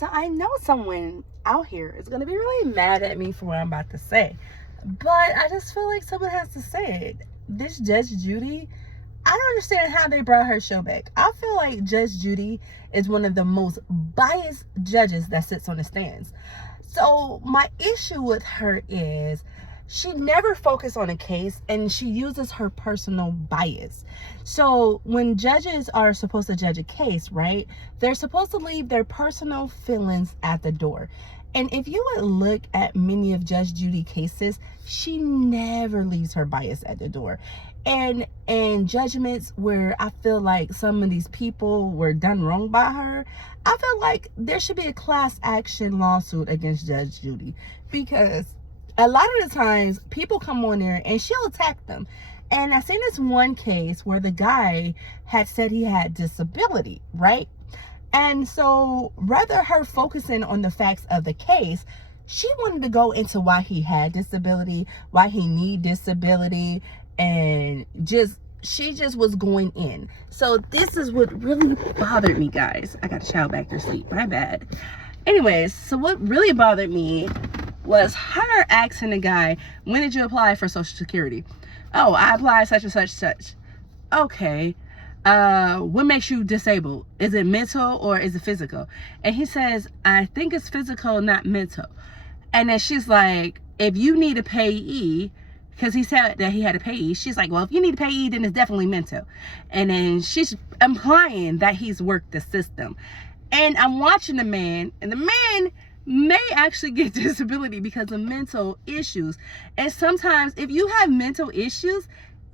So I know someone out here is going to be really mad at me for what I'm about to say. But I just feel like someone has to say it. This Judge Judy, I don't understand how they brought her show back. I feel like Judge Judy is one of the most biased judges that sits on the stands. So my issue with her is she never focuses on a case and she uses her personal bias. So when judges are supposed to judge a case, right, they're supposed to leave their personal feelings at the door. And if you would look at many of Judge Judy cases, she never leaves her bias at the door. And judgments where I feel like some of these people were done wrong by her, I feel like there should be a class action lawsuit against Judge Judy, because a lot of the times people come on there and she'll attack them. And I seen this one case where the guy had said he had disability, right? And so rather her focusing on the facts of the case, she wanted to go into why he had disability, why he need disability, and she just was going in. So this is what really bothered me, guys. I got to shower back to sleep. My bad. Anyways, so what really bothered me was her asking the guy, when did you apply for Social Security? Oh, I applied such and such, such. Okay. What makes you disabled? Is it mental or is it physical? And he says, I think it's physical, not mental. And then she's like, if you need a payee, because he said that he had a payee, she's like, well, if you need a payee, then it's definitely mental. And then she's implying that he's worked the system. And I'm watching the man, and the man may actually get disability because of mental issues. And sometimes if you have mental issues,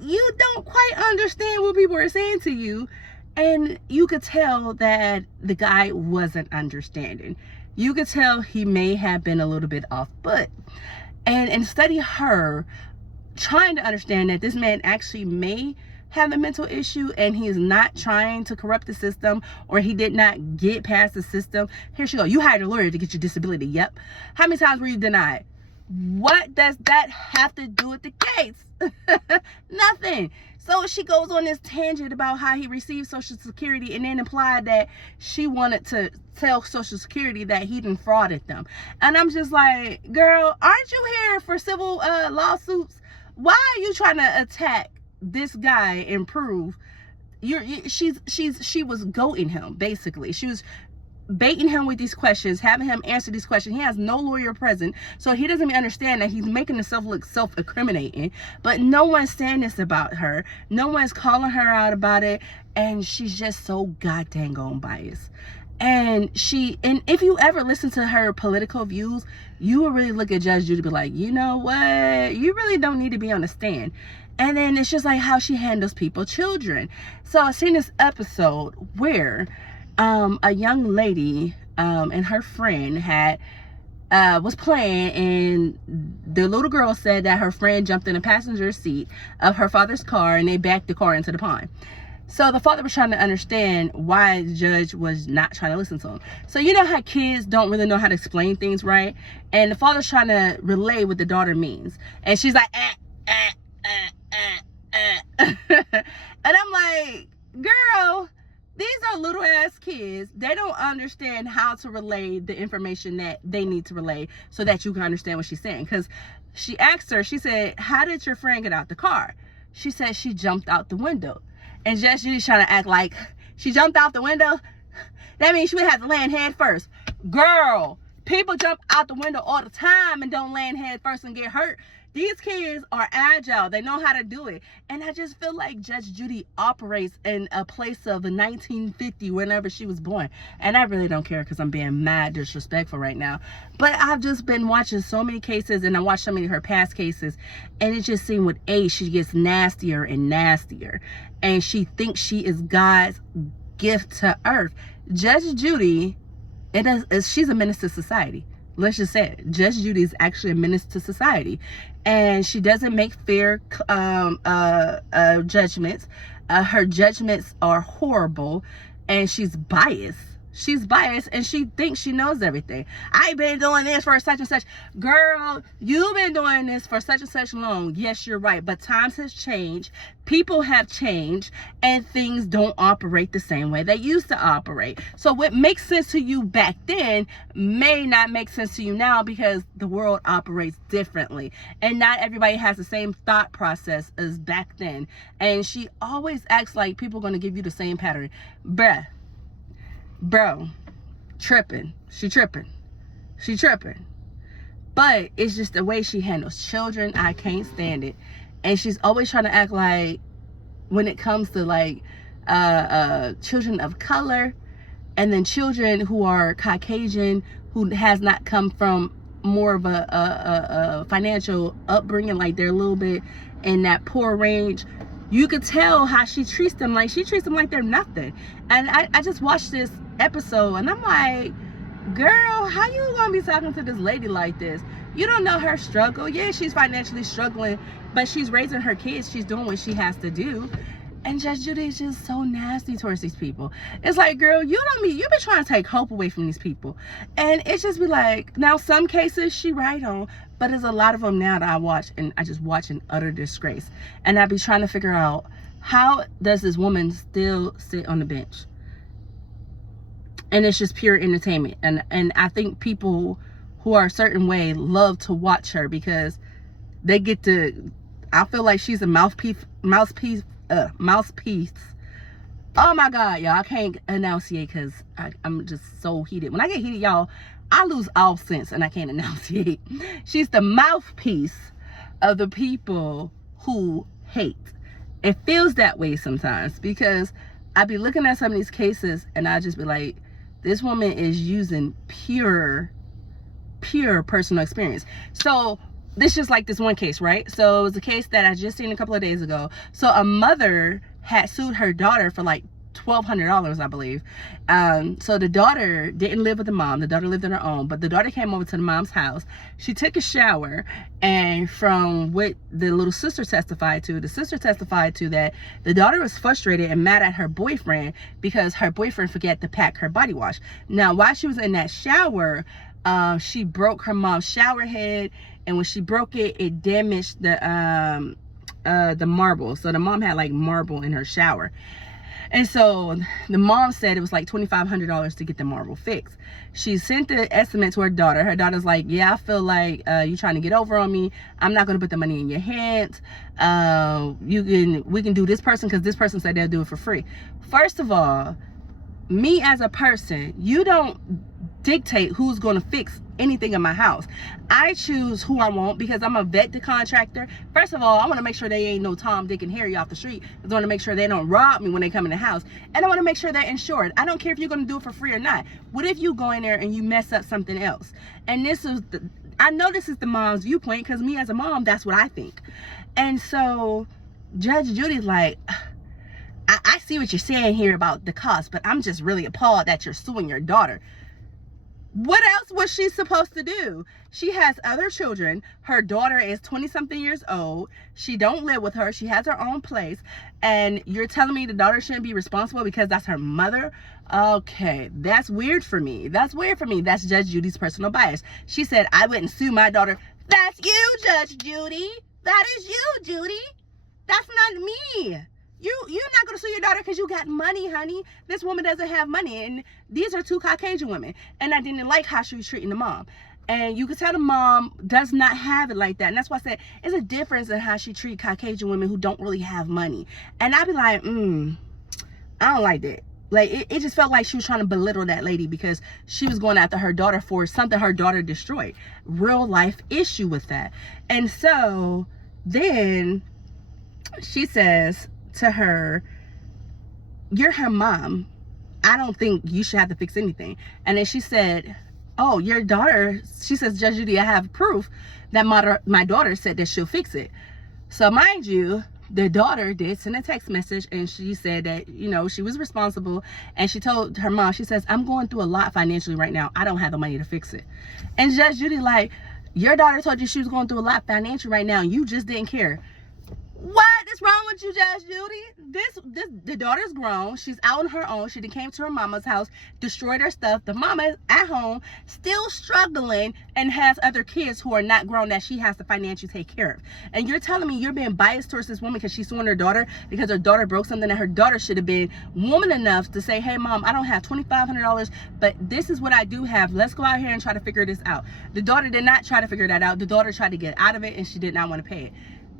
you don't quite understand what people are saying to you. And you could tell that the guy wasn't understanding. You could tell he may have been a little bit off put. And instead of her trying to understand that this man actually may have a mental issue and he's not trying to corrupt the system, or he did not get past the system. Here she go. You hired a lawyer to get your disability. Yep. How many times were you denied? What does that have to do with the case? Nothing. So she goes on this tangent about how he received Social Security and then implied that she wanted to tell Social Security that he defrauded them. And I'm just like, girl, aren't you here for civil lawsuits? Why are you trying to attack this guy and prove she was goating him, basically. She was baiting him with these questions, having him answer these questions. He has no lawyer present, so he doesn't even understand that he's making himself look self-incriminating. But no one's saying this about her. No one's calling her out about it, and she's just so goddamn on biased. And if you ever listen to her political views, you will really look at Judge Judy and be like, you know what? You really don't need to be on the stand. And then it's just like how she handles people, children. So I seen this episode where a young lady and her friend was playing, and the little girl said that her friend jumped in the passenger seat of her father's car and they backed the car into the pond. So the father was trying to understand why the judge was not trying to listen to him. So you know how kids don't really know how to explain things, right? And the father's trying to relay what the daughter means. And she's like, and I'm like, girl, these are little ass kids. They don't understand how to relay the information that they need to relay so that you can understand what she's saying. Because she asked her, she said, how did your friend get out the car? She said she jumped out the window. And Judge Judy's trying to act like she jumped out the window. That means she would have to land head first. Girl, people jump out the window all the time and don't land head first and get hurt. These kids are agile. They know how to do it. And I just feel like Judge Judy operates in a place of 1950, whenever she was born. And I really don't care because I'm being mad disrespectful right now. But I've just been watching so many cases, and I watched so many of her past cases. And it just seemed with age, she gets nastier and nastier. And she thinks she is God's gift to earth. Judge Judy, she's a menace to society. Let's just say it. Judge Judy is actually a menace to society. And she doesn't make fair judgments. Her judgments are horrible. And she's biased. She's biased and she thinks she knows everything. I've been doing this for such and such. Girl, you've been doing this for such and such long. Yes, you're right. But times has changed. People have changed and things don't operate the same way they used to operate. So what makes sense to you back then may not make sense to you now because the world operates differently. And not everybody has the same thought process as back then. And she always acts like people are going to give you the same pattern. Bro, tripping. She tripping. But it's just the way she handles children. I can't stand it. And she's always trying to act like when it comes to like children of color and then children who are Caucasian, who has not come from more of a financial upbringing, like they're a little bit in that poor range. You could tell how she treats them like they're nothing. And I just watched this episode and I'm like, girl, how you gonna be talking to this lady like this? You don't know her struggle. Yeah, she's financially struggling, but she's raising her kids. She's doing what she has to do. And Judge Judy is just so nasty towards these people. It's like, girl, you've been trying to take hope away from these people. And it's just be like, now some cases she right on, but there's a lot of them now that I watch and I just watch in utter disgrace. And I be trying to figure out, how does this woman still sit on the bench? And it's just pure entertainment. And I think people who are a certain way love to watch her because they get to, I feel like she's a mouthpiece. Oh my God, y'all, I can't enunciate because I'm just so heated. When I get heated, y'all, I lose all sense and I can't enunciate. She's the mouthpiece of the people who hate. It feels that way sometimes because I be looking at some of these cases and I just be like, this woman is using pure personal experience. So this is like this one case, right? So it was a case that I just seen a couple of days ago. So a mother had sued her daughter for like $1,200, I believe. So the daughter didn't live with the mom. The daughter lived on her own, but the daughter came over to the mom's house. She took a shower, and from what the little sister testified to, that the daughter was frustrated and mad at her boyfriend because her boyfriend forgot to pack her body wash. Now, while she was in that shower, she broke her mom's shower head, and when she broke it, it damaged the marble. So the mom had like marble in her shower. And so the mom said it was like $2,500 to get the marble fixed. She sent the estimate to her daughter. Her daughter's like, yeah, I feel like you're trying to get over on me. I'm not going to put the money in your hands. We can do this person because this person said they'll do it for free. First of all, me as a person, you don't dictate who's going to fix anything in my house. I choose who I want because I'm a vet the contractor. First of all, I want to make sure they ain't no Tom, Dick, and Harry off the street. I want to make sure they don't rob me when they come in the house. And I want to make sure they're insured. I don't care if you're going to do it for free or not. What if you go in there and you mess up something else? And I know this is the mom's viewpoint because me as a mom, that's what I think. And so Judge Judy's like, I see what you're saying here about the cost, but I'm just really appalled that you're suing your daughter. What else was she supposed to do? She has other children. Her daughter is 20-something years old. She don't live with her. She has her own place. And you're telling me the daughter shouldn't be responsible because that's her mother? Okay, that's weird for me. That's Judge Judy's personal bias. She said, I wouldn't sue my daughter. That's you, Judge Judy. That is you, Judy. That's not me. You're not going to sue your daughter because you got money, honey. This woman doesn't have money. And these are two Caucasian women. And I didn't like how she was treating the mom. And you could tell the mom does not have it like that. And that's why I said it's a difference in how she treats Caucasian women who don't really have money. And I'd be like, I don't like that. Like, it just felt like she was trying to belittle that lady because she was going after her daughter for something her daughter destroyed. Real life issue with that. And so then she says to her, you're her mom. I don't think you should have to fix anything. And then she said, oh, your daughter, she says, Judge Judy, I have proof that my daughter said that she'll fix it. So mind you, the daughter did send a text message and she said that, she was responsible, and she told her mom, she says, I'm going through a lot financially right now. I don't have the money to fix it. And Judge Judy, like, your daughter told you she was going through a lot financially right now and you just didn't care. What is wrong with you, Judge Judy? The daughter's grown. She's out on her own. She done came to her mama's house, destroyed her stuff. The mama at home, still struggling, and has other kids who are not grown that she has to financially take care of. And you're telling me you're being biased towards this woman because she's suing her daughter because her daughter broke something that her daughter should have been woman enough to say, hey, mom, I don't have $2,500, but this is what I do have. Let's go out here and try to figure this out. The daughter did not try to figure that out. The daughter tried to get out of it, and she did not want to pay it.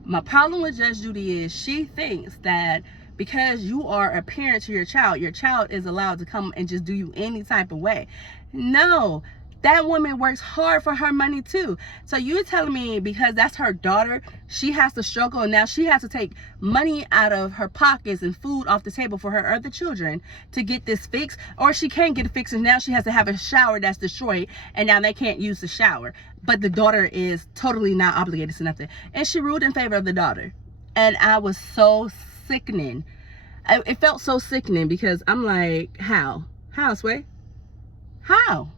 My problem with Judge Judy is she thinks that because you are a parent to your child is allowed to come and just do you any type of way. No, that woman works hard for her money too. So you're telling me because that's her daughter, she has to struggle, and now she has to take money out of her pockets and food off the table for her other children to get this fixed? Or she can't get it fixed, and now she has to have a shower that's destroyed, and now they can't use the shower. But the daughter is totally not obligated to nothing. And she ruled in favor of the daughter. And I was so sickening. It felt so sickening because I'm like, how? How, Sway? How?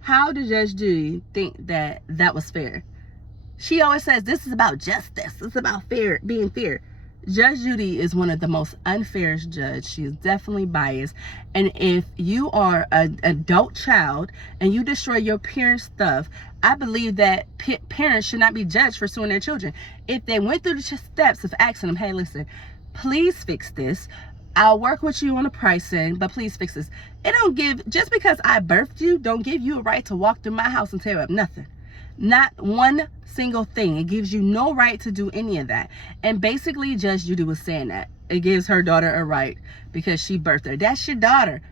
How did Judge Judy think that that was fair? She always says this is about justice. It's about fair, being fair. Judge Judy is one of the most unfair judges. She is definitely biased. And if you are an adult child and you destroy your parents' stuff, I believe that parents should not be judged for suing their children. If they went through the steps of asking them, hey, listen, please fix this. I'll work with you on the pricing, but please fix this. It don't give, just because I birthed you, don't give you a right to walk through my house and tear up nothing. Not one single thing. It gives you no right to do any of that. And basically, Judge Judy was saying that. It gives her daughter a right because she birthed her. That's your daughter.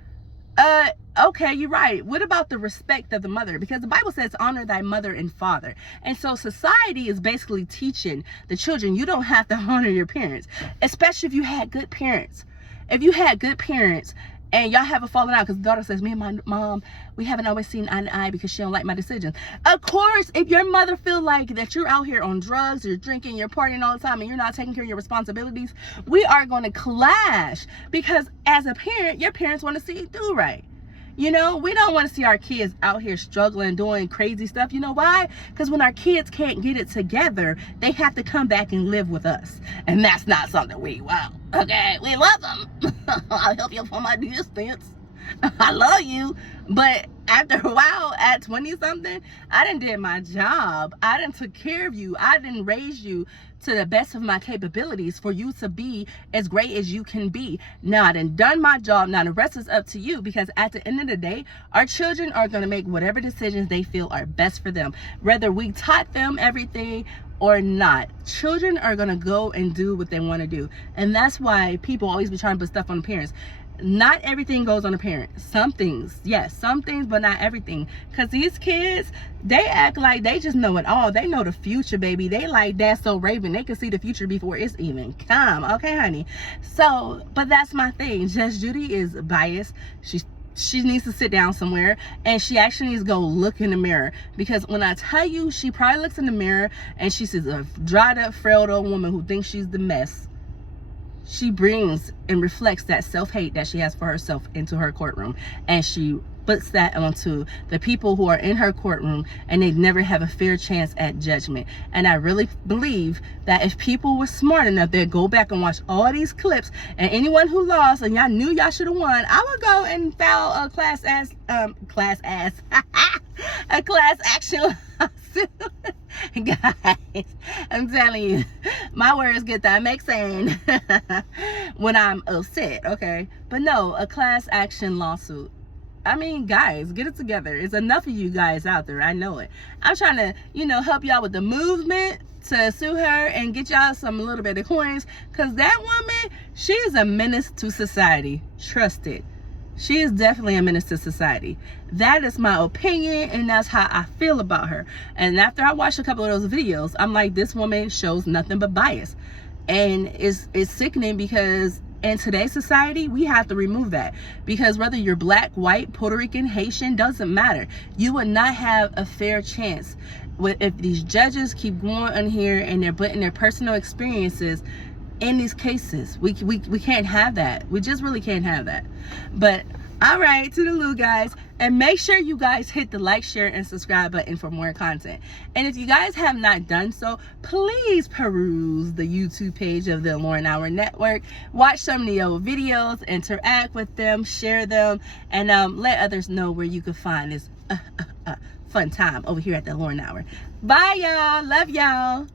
Okay, you're right. What about the respect of the mother? Because the Bible says, honor thy mother and father. And so society is basically teaching the children, you don't have to honor your parents, especially if you had good parents. If you had good parents and y'all haven't fallen out, because the daughter says, me and my mom, we haven't always seen eye to eye because she don't like my decisions. Of course, if your mother feel like that you're out here on drugs, you're drinking, you're partying all the time, and you're not taking care of your responsibilities, we are going to clash. Because as a parent, your parents want to see you do right. You know, we don't want to see our kids out here struggling, doing crazy stuff. You know why? Because when our kids can't get it together, they have to come back and live with us. And that's not something we want. Okay, we love them. I'll help you from my distance. I love you. But after a while, at 20-something, I done did my job. I done took care of you. I done raised you to the best of my capabilities for you to be as great as you can be. Now I done my job. Now the rest is up to you, because at the end of the day, our children are going to make whatever decisions they feel are best for them. Whether we taught them everything or not, children are going to go and do what they want to do. And that's why people always be trying to put stuff on the parents. Not everything goes on the parents. Some things, yes, some things, but not everything. Because these kids, they act like they just know it all. They know the future, baby. They like That's So Raven. They can see the future before it's even come. Okay, honey? So, but that's my thing. Judge Judy is biased. She needs to sit down somewhere, and she actually needs to go look in the mirror. Because when I tell you, she probably looks in the mirror and she sees a dried up, frail old woman who thinks she's the mess. She brings and reflects that self-hate that she has for herself into her courtroom, and she puts that onto the people who are in her courtroom, and they never have a fair chance at judgment. And I really believe that if people were smart enough, they'd go back and watch all these clips, and anyone who lost and y'all knew y'all should have won, I would go and file a class action lawsuit. Guys, I'm telling you, my words get that make sense when I'm upset, okay? But no, a class action lawsuit. I mean, guys, get it together. It's enough of you guys out there. I know it. I'm trying to, help y'all with the movement to sue her and get y'all some little bit of coins, because that woman, she is a menace to society. Trust it. She is definitely a menace to society. That is my opinion, and that's how I feel about her. And after I watched a couple of those videos, I'm like, this woman shows nothing but bias. And it's sickening, because in today's society, we have to remove that. Because whether you're black, white, Puerto Rican, Haitian, doesn't matter. You would not have a fair chance if these judges keep going on here and they're putting their personal experiences in these cases. We can't have that. We just really can't have that. But All right, toodaloo, guys. And make sure you guys hit the like, share, and subscribe button for more content. And if you guys have not done so, please peruse the YouTube page of the Lauren Hour Network. Watch some of the old videos, interact with them, share them, and let others know where you can find this fun time over here at the Lauren Hour. Bye, y'all. Love y'all.